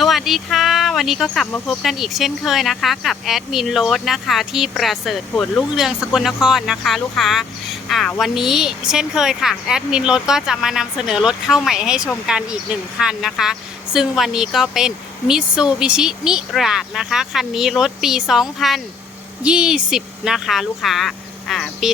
สวัสดีค่ะ วันนี้ก็กลับมาพบกันอีกเช่นเคยนะคะ กับแอดมินโรดนะคะที่ประเสริฐผลลุ่งเรืองสกลนครนะคะ ลูกค้าอ่าวันนี้เช่นเคยค่ะแอดมินโรดก็จะมานำเสนอรถเข้าใหม่ให้ชมกันอีกหนึ่งคันนะคะ ซึ่งวันนี้ก็เป็นมิตซูบิชินิราดนะคะ คันนี้รถปี 2020 นะคะ ลูกค้า อ่าปี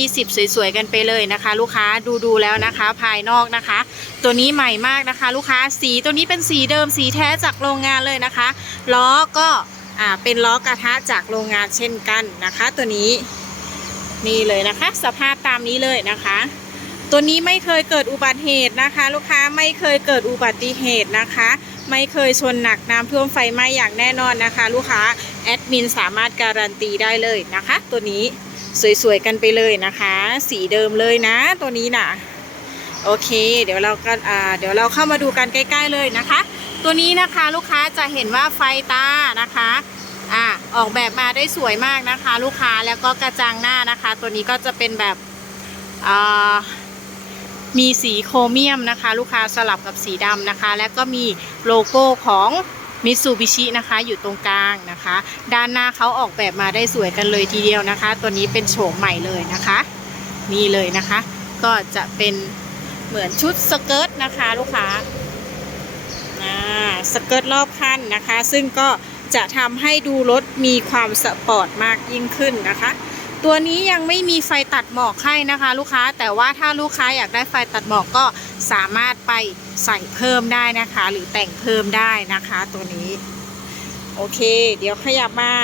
2020 สวยๆกันไปเลยนะคะ ลูกค้าดูๆแล้วนะคะ ภายนอกนะคะ ตัวนี้ใหม่มากนะคะ ลูกค้าสีตัวนี้เป็นสีเดิมสีแท้จากโรงงานเลยนะคะล้อก็อ่าเป็นล้อกระทะจากโรงงานเช่นกันนะคะ ตัวนี้นี่เลยนะคะ สภาพตามนี้เลยนะคะ ตัวนี้ไม่เคยเกิดอุบัติเหตุนะคะ ลูกค้าไม่เคยเกิดอุบัติเหตุนะคะ ไม่เคยชนหนักน้ำท่วมไฟไหม้อย่างแน่นอนนะคะ ลูกค้าแอดมินสามารถการันตีได้เลยนะคะ ตัวนี้ สวยๆกันไปเลยนะคะ สีเดิมเลยนะตัวนี้น่ะโอเค เดี๋ยวเราก็อ่าเดี๋ยวเราเข้ามาดูกันใกล้ ๆเลยนะคะ ตัวนี้นะคะลูกค้าจะเห็นว่าไฟตานะคะอ่าออกแบบมาได้สวยมากนะคะ ลูกค้าแล้วก็กระจังหน้านะคะ ตัวนี้ก็จะเป็นแบบอ่ามีสีโครเมียมนะคะ ลูกค้าสลับกับสีดำนะคะ แล้วก็มีโลโก้ของ มิตซูบิชินะคะอยู่ตรงกลางนะคะ ด้านหน้าเขาออกแบบมาได้สวยกันเลยทีเดียวนะคะ ตัวนี้เป็นโฉมใหม่เลยนะคะ นี่เลยนะคะ ก็จะเป็นเหมือนชุดสเกิร์ตนะคะลูกค้าอ่าสเกิร์ตรอบคันนะคะ ซึ่งก็จะทำให้ดูรถมีความสปอร์ตมากยิ่งขึ้นนะคะ ตัวนี้ยังไม่มีไฟตัดหมอกให้นะคะ ลูกค้าแต่ว่าถ้าลูกค้าอยากได้ไฟตัดหมอกก็สามารถไปใส่เพิ่มได้นะคะ หรือแต่งเพิ่มได้นะคะ ตัวนี้ โอเค เดี๋ยวขยับมา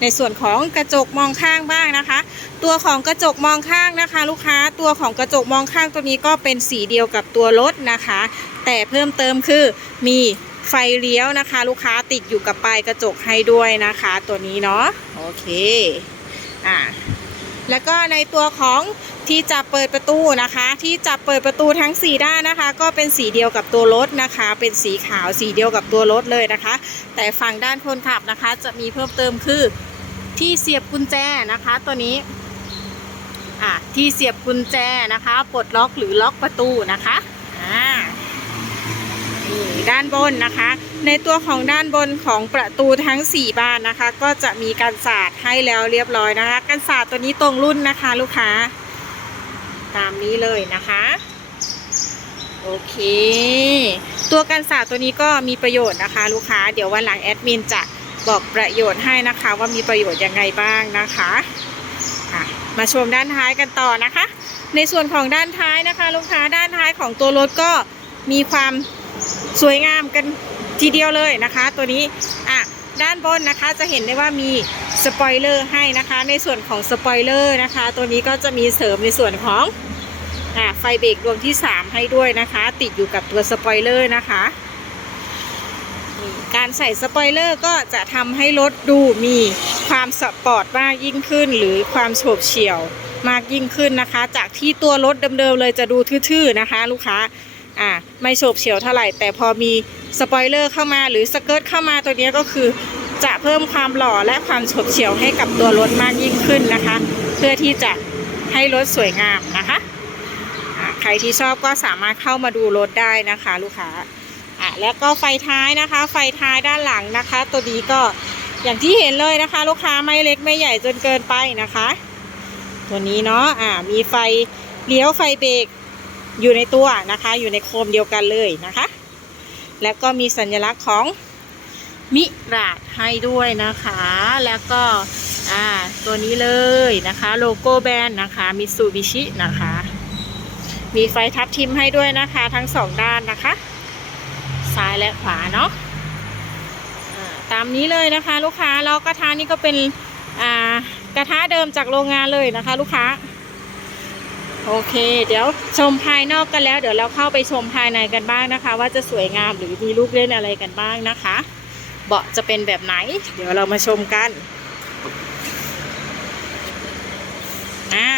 ในส่วนของกระจกมองข้างบ้างนะคะ ตัวของกระจกมองข้างนะคะ ลูกค้าตัวของกระจกมองข้างตัวนี้ก็เป็นสีเดียวกับตัวรถนะคะ แต่เพิ่มเติมคือมีไฟเลี้ยวนะคะ ลูกค้าติดอยู่กับปลายกระจกให้ด้วยนะคะ ตัวนี้เนาะโอเค อ่าแล้วก็ในตัวของที่จับเปิดประตูนะคะ ที่จับเปิดประตูทั้ง 4 ด้านนะคะ ก็เป็นสีเดียวกับตัวรถนะคะ เป็นสีขาวสีเดียวกับตัวรถเลยนะคะ แต่ฝั่งด้านคนขับนะคะ จะมีเพิ่มเติมคือที่เสียบกุญแจนะคะ ตัวนี้อะที่เสียบกุญแจนะคะปลดล็อกหรือล็อกประตูนะคะอ่า ด้านบนนะคะ ในตัวของด้านบนของประตูทั้ง 4 บานนะคะ ก็จะมีกันศาสตร์ให้แล้วเรียบร้อยนะคะ กันศาสตร์ตัวนี้ตรงรุ่นนะคะ ลูกค้า ตามนี้เลยนะคะโอเค ตัวกันศาสตร์ตัวนี้ก็มีประโยชน์นะคะ ลูกค้า เดี๋ยววันหลังแอดมินจะบอกประโยชน์ให้นะคะ ว่ามีประโยชน์ยังไงบ้างนะคะะมาชมด้านท้ายกันต่อนะคะ ในส่วนของด้านท้ายนะคะ ลูกค้าด้านท้ายของตัวรถก็มีความ สวยงามกันทีเดียวเลยนะคะ ตัวนี้อะด้านบนนะคะจะเห็นได้ว่ามีสปอยเลอร์ให้นะคะ ในส่วนของสปอยเลอร์นะคะ ตัวนี้ก็จะมีเสริมในส่วนของอะไฟเบรกดวงที่ 3 ให้ด้วยนะคะ ติดอยู่กับตัวสปอยเลอร์นะคะการใส่สปอยเลอร์ก็จะทำให้รถดูมีความสปอร์ตมากยิ่งขึ้น หรือความโฉบเฉี่ยวมากยิ่งขึ้นนะคะ จากที่ตัวรถเดิมๆเลยจะดูทื่อๆนะคะ ลูกค้า อ่าไม่โฉบเฉี่ยวเท่าไหร่ แต่พอมีสปอยเลอร์เข้ามาหรือสเกิร์ตเข้ามาตัวนี้ก็คือจะเพิ่มความหล่อและความโฉบเฉี่ยวให้กับตัวรถมากยิ่งขึ้นนะคะ เพื่อที่จะให้รถสวยงามนะคะใครที่ชอบก็สามารถเข้ามาดูรถได้นะคะ ลูกค้าอะแล้วก็ไฟท้ายนะคะ ไฟท้ายด้านหลังนะคะ ตัวนี้ก็อย่างที่เห็นเลยนะคะ ลูกค้าไม่เล็กไม่ใหญ่จนเกินไปนะคะ ตัวนี้เนาะอ่ามีไฟเลี้ยวไฟเบรก อยู่ในตัวนะคะ อยู่ในโคมเดียวกันเลยนะคะ แล้วก็มีสัญลักษณ์ของมิราดให้ด้วยนะคะ แล้วก็อ่าตัวนี้เลยนะคะ โลโก้แบรนด์นะคะมิซูบิชินะคะ มีไฟทับทิมให้ด้วยนะคะ ทั้งสองด้านนะคะ ซ้ายและขวาเนาะตามนี้เลยนะคะ ลูกค้าแล้วกระทะนี่ก็เป็นกระทะเดิมจากโรงงานเลยนะคะ ลูกค้า โอเคเดี๋ยวชมภายนอกกันแล้ว เดี๋ยวเราเข้าไปชมภายในกันบ้างนะคะ ว่าจะสวยงามหรือมีลูกเล่นอะไรกันบ้างนะคะ เบาะจะเป็นแบบไหน เดี๋ยวเรามาชมกันอ่า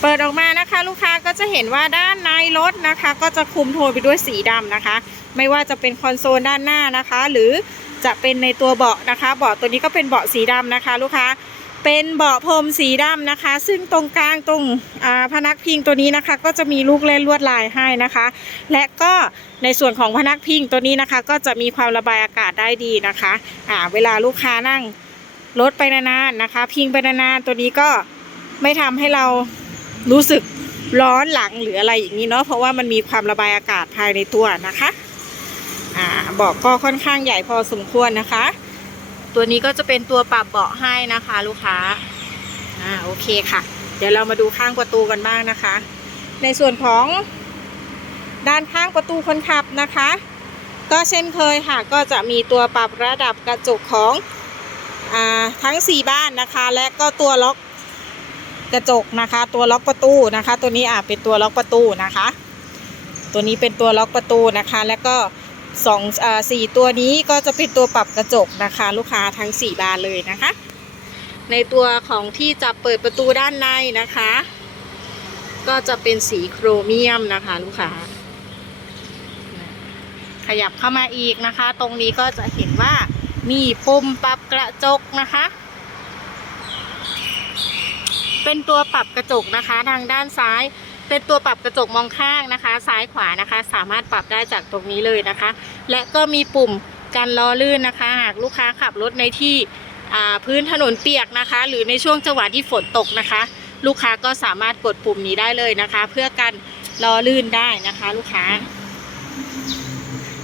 เปิดออกมานะคะ ลูกค้าก็จะเห็นว่าด้านในรถนะคะ ก็จะคลุมโทนไปด้วยสีดำนะคะ ไม่ว่าจะเป็นคอนโซลด้านหน้านะคะ หรือจะเป็นในตัวเบาะนะคะ เบาะตัวนี้ก็เป็นเบาะสีดำนะคะ ลูกค้า เป็นเบาะพรมสีดำนะคะ ซึ่งตรงกลางตรงพนักพิงตัวนี้นะคะ ก็จะมีลูกเล่นลวดลายให้นะคะ และก็ในส่วนของพนักพิงตัวนี้นะคะ ก็จะมีความระบายอากาศได้ดีนะคะอ่าเวลาลูกค้านั่งรถไปนานๆนะคะ พิงไปนานๆตัวนี้ก็ไม่ทำให้เรารู้สึกร้อนหลังหรืออะไรอย่างนี้เนาะเพราะว่ามันมีความระบายอากาศภายในตัวนะคะอ่าเบาะก็ค่อนข้างใหญ่พอสมควรนะคะ ตัวนี้ก็จะเป็นตัวปรับเบาะให้นะคะ ลูกค้าอ่าโอเคค่ะ เดี๋ยวเรามาดูข้างประตูกันบ้างนะคะ ในส่วนของด้านข้างประตูคนขับนะคะ ก็เช่นเคยค่ะ ก็จะมีตัวปรับระดับกระจกของอ่าทั้ง 4 บ้านนะคะ และก็ตัวล็อกกระจกนะคะ ตัวล็อกประตูนะคะ ตัวนี้อ่าเป็นตัวล็อกประตูนะคะ ตัวนี้เป็นตัวล็อกประตูนะคะ และก็ สองอ่าสี่ตัวนี้ก็จะเป็นตัวปรับกระจกนะคะ ลูกค้าทั้ง4บานเลยนะคะ ในตัวของที่จะเปิดประตูด้านในนะคะ ก็จะเป็นสีโครเมียมนะคะ ลูกค้า ขยับเข้ามาอีกนะคะ ตรงนี้ก็จะเห็นว่ามีปุ่มปรับกระจกนะคะเป็นตัวปรับกระจกนะคะทางด้านซ้าย เป็นตัวปรับกระจกมองข้างนะคะ ซ้ายขวานะคะ สามารถปรับได้จากตรงนี้เลยนะคะ และก็มีปุ่มกันล้อลื่นนะคะ หากลูกค้าขับรถในที่พื้นถนนเปียกนะคะ หรือในช่วงจังหวะที่ฝนตกนะคะ ลูกค้าก็สามารถกดปุ่มนี้ได้เลยนะคะ เพื่อกันล้อลื่นได้นะคะ ลูกค้า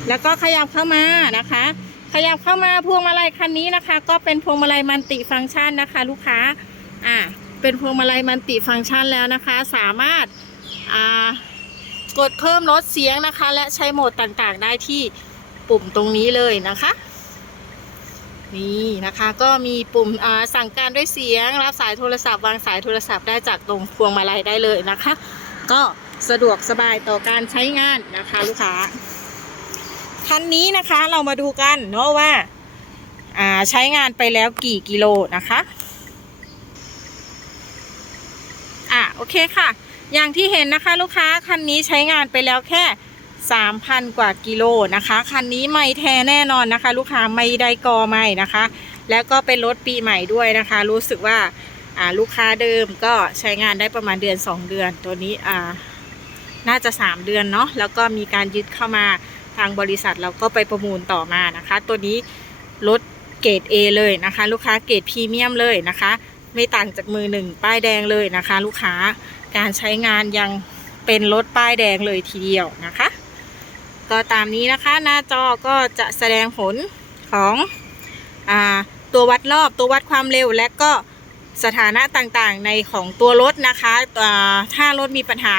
แล้วก็ขยับเข้ามานะคะ ขยับเข้ามาพวงมาลัยคันนี้นะคะ ก็เป็นพวงมาลัยมันติฟังก์ชันนะคะ ลูกค้าอ่าเป็นพวงมาลัยมันติฟังก์ชันแล้วนะคะ สามารถ กดเพิ่มลดเสียงนะคะ และใช้โหมดต่างๆ ได้ที่ปุ่มตรงนี้เลยนะคะ นี่นะคะก็มีปุ่มสั่งการด้วยเสียง รับสายโทรศัพท์วางสายโทรศัพท์ได้จากตรงพวงมาลัยได้เลยนะคะ ก็สะดวกสบายต่อการใช้งานนะคะลูกค้าคันนี้นะคะเรามาดูกันเนาะว่าอ่าใช้งานไปแล้วกี่กิโลนะคะ อะโอเคค่ะ อย่างที่เห็นนะคะลูกค้าคันนี้ใช้งานไปแล้วแค่ 3,000 กว่ากิโลนะคะ คันนี้ไม่แท้แน่นอนนะคะ ลูกค้าไม่ได้กอไม่นะคะ แล้วก็เป็นรถปีใหม่ด้วยนะคะ รู้สึกว่าอ่าลูกค้าเดิมก็ใช้งานได้ประมาณเดือน 2 เดือน ตัวนี้อ่าน่าจะ 3 เดือนเนาะแล้วก็มีการยึดเข้ามาทางบริษัทเราก็ไปประมูลต่อมานะคะ ตัวนี้รถเกรด A เลยนะคะ ลูกค้าเกรดพรีเมียมเลยนะคะ ไม่ต่างจากมือหนึ่งป้ายแดงเลยนะคะ ลูกค้าการใช้งานยังเป็นรถป้ายแดงเลยทีเดียวนะคะ ก็ตามนี้นะคะหน้าจอก็จะแสดงผลของอตัววัดรอบตัววัดความเร็วและก็สถานะต่างๆในของตัวรถนะคะถ้ารถมีปัญหา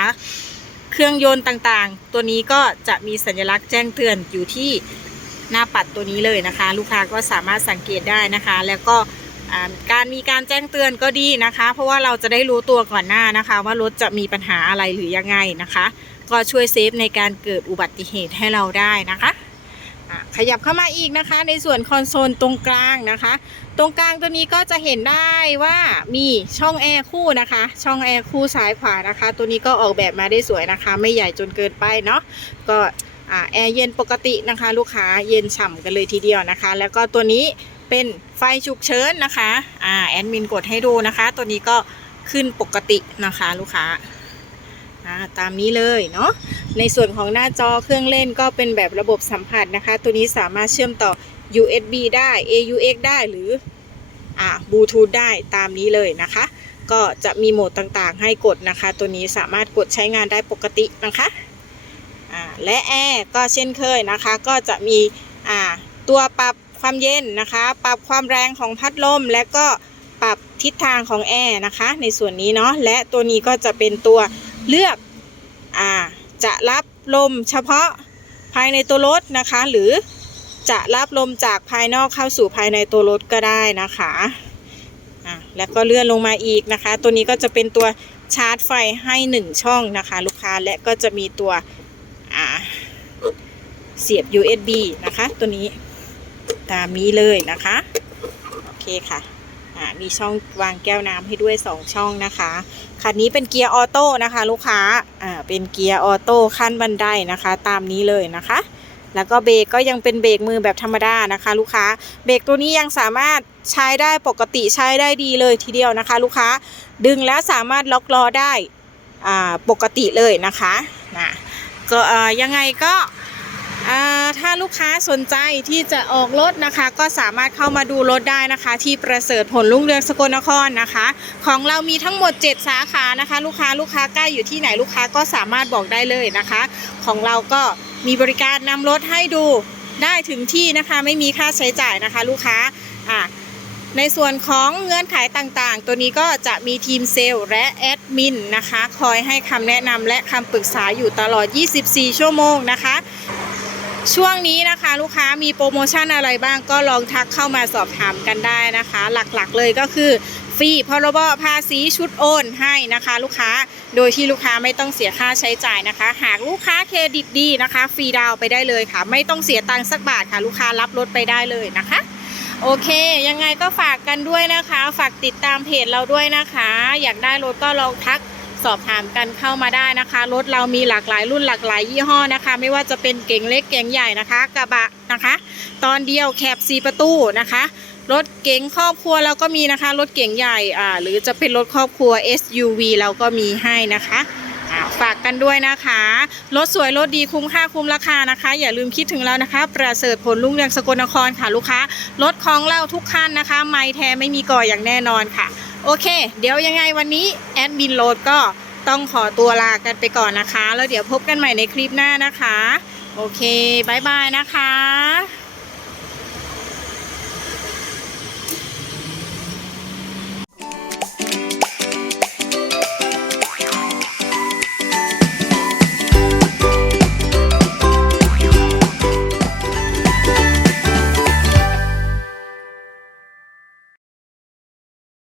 เครื่องยนต์ต่างๆ ตัวนี้ก็จะมีสัญลักษณ์แจ้งเตือนอยู่ที่หน้าปัดตัวนี้เลยนะคะ ลูกค้าก็สามารถสังเกตได้นะคะ แล้วก็ การมีการแจ้งเตือนก็ดีนะคะ เพราะว่าเราจะได้รู้ตัวก่อนหน้านะคะ ว่ารถจะมีปัญหาอะไรหรือยังไงนะคะ ก็ช่วยเซฟในการเกิดอุบัติเหตุให้เราได้นะคะขยับเข้ามาอีกนะคะ ในส่วนคอนโซลตรงกลางนะคะ ตรงกลางตัวนี้ก็จะเห็นได้ว่ามีช่องแอร์คู่นะคะ ช่องแอร์คู่ซ้ายขวานะคะ ตัวนี้ก็ออกแบบมาได้สวยนะคะ ไม่ใหญ่จนเกินไปเนาะก็ แอร์เย็นปกตินะคะ ลูกค้าเย็นฉ่ำกันเลยทีเดียวนะคะ แล้วก็ตัวนี้เป็นไฟฉุกเฉินนะคะอ่าแอดมินกดให้ดูนะคะ ตัวนี้ก็ขึ้นปกตินะคะลูกค้าตามนี้เลยเนาะในส่วนของหน้าจอเครื่องเล่นก็เป็นแบบระบบสัมผัสนะคะ ตัวนี้สามารถเชื่อมต่อ USB ได้ AUX ได้หรืออ่าบลูทูธได้ตามนี้เลยนะคะ ก็จะมีโหมดต่างๆ ให้กดนะคะ ตัวนี้สามารถกดใช้งานได้ปกตินะคะ และแอร์ก็เช่นเคยนะคะ ก็จะมีตัวปรับความเย็นนะคะ ปรับความแรงของพัดลม และก็ปรับทิศทางของแอร์นะคะ ในส่วนนี้เนาะและตัวนี้ก็จะเป็นตัวเลือกอจะรับลมเฉพาะภายในตัวรถนะคะ หรือจะรับลมจากภายนอกเข้าสู่ภายในตัวรถก็ได้นะคะอะแล้วก็เลื่อนลงมาอีกนะคะ ตัวนี้ก็จะเป็นตัวชาร์จไฟให้ 1 ช่องนะคะ ลูกค้าและก็จะมีตัว อ่าเสียบ USB นะคะ ตัวนี้ตามนี้เลยนะคะ โอเคค่ะมีช่องวางแก้วน้ำให้ด้วย 2 ช่องนะคะคันนี้เป็นเกียร์ออโต้นะคะ ลูกค้าอ่าเป็นเกียร์ออโต้ขั้นบันไดนะคะ ตามนี้เลยนะคะ แล้วก็เบรกก็ยังเป็นเบรกมือแบบธรรมดานะคะ ลูกค้าเบรกตัวนี้ยังสามารถใช้ได้ปกติใช้ได้ดีเลยทีเดียวนะคะ ลูกค้าดึงแล้วสามารถล็อกล้อได้อ่าปกติเลยนะคะนะ ก็ยังไงก็ถ้าลูกค้าสนใจที่จะออกรถนะคะ ก็สามารถเข้ามาดูรถได้นะคะ ที่ประเสริฐผลรุ่งเรืองสกลนครนะคะ ของเรามีทั้งหมด 7 สาขานะคะ ลูกค้าลูกค้าใกล้อยู่ที่ไหนลูกค้าก็สามารถบอกได้เลยนะคะ ของเราก็มีบริการนำรถให้ดูได้ถึงที่นะคะ ไม่มีค่าใช้จ่ายนะคะ ลูกค้าอะ ในส่วนของเงื่อนไขต่างๆ ตัวนี้ก็จะมีทีมเซลล์และแอดมินนะคะ คอยให้คำแนะนำและคำปรึกษาอยู่ตลอด 24 ชั่วโมงนะคะ ช่วงนี้นะคะลูกค้ามีโปรโมชั่นอะไรบ้างก็ลองทักเข้ามาสอบถามกันได้นะคะ หลักๆเลยก็คือฟรีพรบภาษีชุดโอนให้นะคะ ลูกค้าโดยที่ลูกค้าไม่ต้องเสียค่าใช้จ่ายนะคะ หากลูกค้าเครดิตดีนะคะ ฟรีดาวไปได้เลยค่ะ ไม่ต้องเสียตังค์สักบาทค่ะ ลูกค้ารับรถไปได้เลยนะคะ โอเค ยังไงก็ฝากกันด้วยนะคะ ฝากติดตามเพจเราด้วยนะคะ อยากได้รถก็ลองทักสอบถามกันเข้ามาได้นะคะ รถเรามีหลากหลายรุ่นหลากหลายยี่ห้อนะคะ ไม่ว่าจะเป็นเก๋งเล็กเก๋งใหญ่นะคะ กระบะนะคะ ตอนเดียวแคบสีประตูนะคะ รถเก๋งครอบครัวเราก็มีนะคะ รถเก๋งใหญ่อ่าหรือจะเป็นรถครอบครัว SUV เราก็มีให้นะคะ ฝากกันด้วยนะคะรถสวยรถดีคุ้มค่าคุ้มราคานะคะ อย่าลืมคิดถึงเรานะคะ ประเสริฐผลรุ่งเรืองสกลนครค่ะลูกค้ารถของเราทุกคันนะคะ ไม่แท้ไม่มีก่ออย่างแน่นอนค่ะ โอเค เดี๋ยวยังไงวันนี้แอดมินโรดก็ต้องขอตัวลากันไปก่อนนะคะ แล้วเดี๋ยวพบกันใหม่ในคลิปหน้านะคะ โอเคบายบายนะคะ